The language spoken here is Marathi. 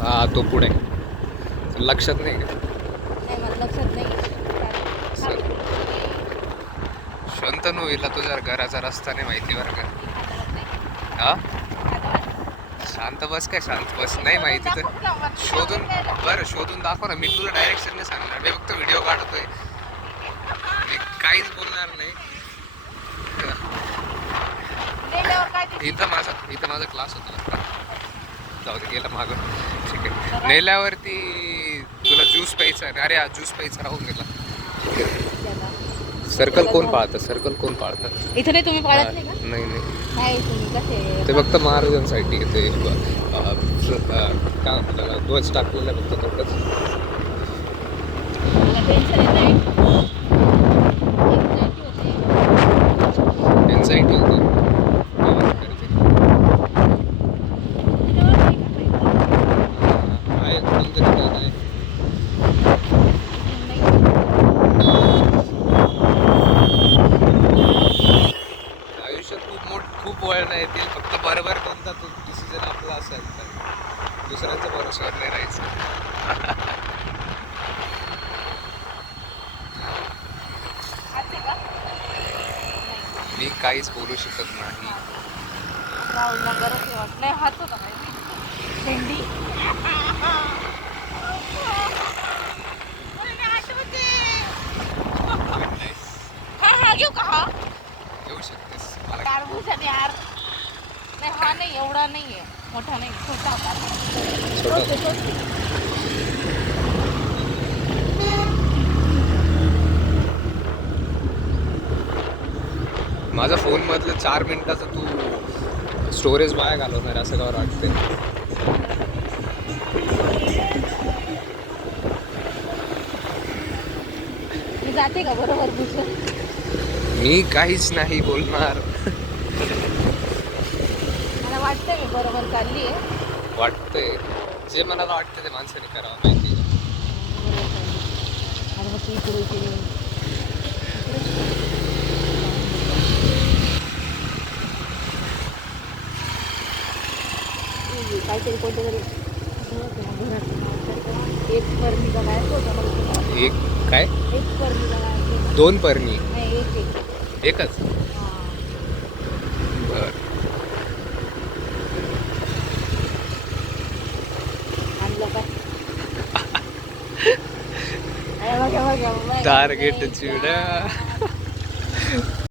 हा तो पुढे लक्षात नाही का? नाही मला लक्षात नाही. सर शंतनू हिला तुझ्या घराचा रस्ता नाही माहिती बरं का? हा शांत बस काय शांत बस नाही माहिती तर शोधून बरं शोधून दाखव ना. मी तुला डायरेक्शन नाही सांगणार. मी फक्त व्हिडिओ काढतोय. मी काहीच बोलणार नाही. इथं माझा क्लास होता. जाऊ दे गेला मागं. ठीक आहे नेल्यावरती तुला ज्यूस प्यायचा. अरे हा ज्यूस प्यायचा राहून गेला. सर्कल कोण पाळतं? सर्कल कोण पाळतं? इथे नाही तुम्ही पाळत नाही का? नाही नाही नाही तुम्ही कसे ते फक्त महाराजांसाठी ते काय म्हणतात त्याला ध्वज टाकलेला फक्त तेवढंच. मला टेन्शन येत नाही. एन्झायटी होते. आहे कोणतरी काही नाही. आयुष्यात खूप वळण येतील. फक्त बरोबर कोणता तो डिसिजन आपला असेल तर दुसऱ्यांच्या भरोश्यावर नाही राहायचं. मी काहीच बोलू शकत नाही. नाही हात होता भेंडी हा घेऊ का? हा येऊ शकतेस टरबूज आणि यार नाही हा नाही एवढा नाहीये मोठा नाही छोटा होता. माझा फोन मधलं 4 मिनिटाचं तू स्टोरेज वाया घालवणार असं का वाटतंय? मी जाते का बरोबर भूषण? मी काहीच नाही बोलणार. मला वाटतंय मी बरोबर चालली आहे. वाटतंय जे मनाला वाटतं ते माणसाने करावं माहिती. काहीतरी कोणत्या तरी एक पर्णीचा काय होता? एक काय एक पर्णीचा काय? 2 पर्णी नाही एक एकच. बर आणलं काय? टार्गेट चिडा.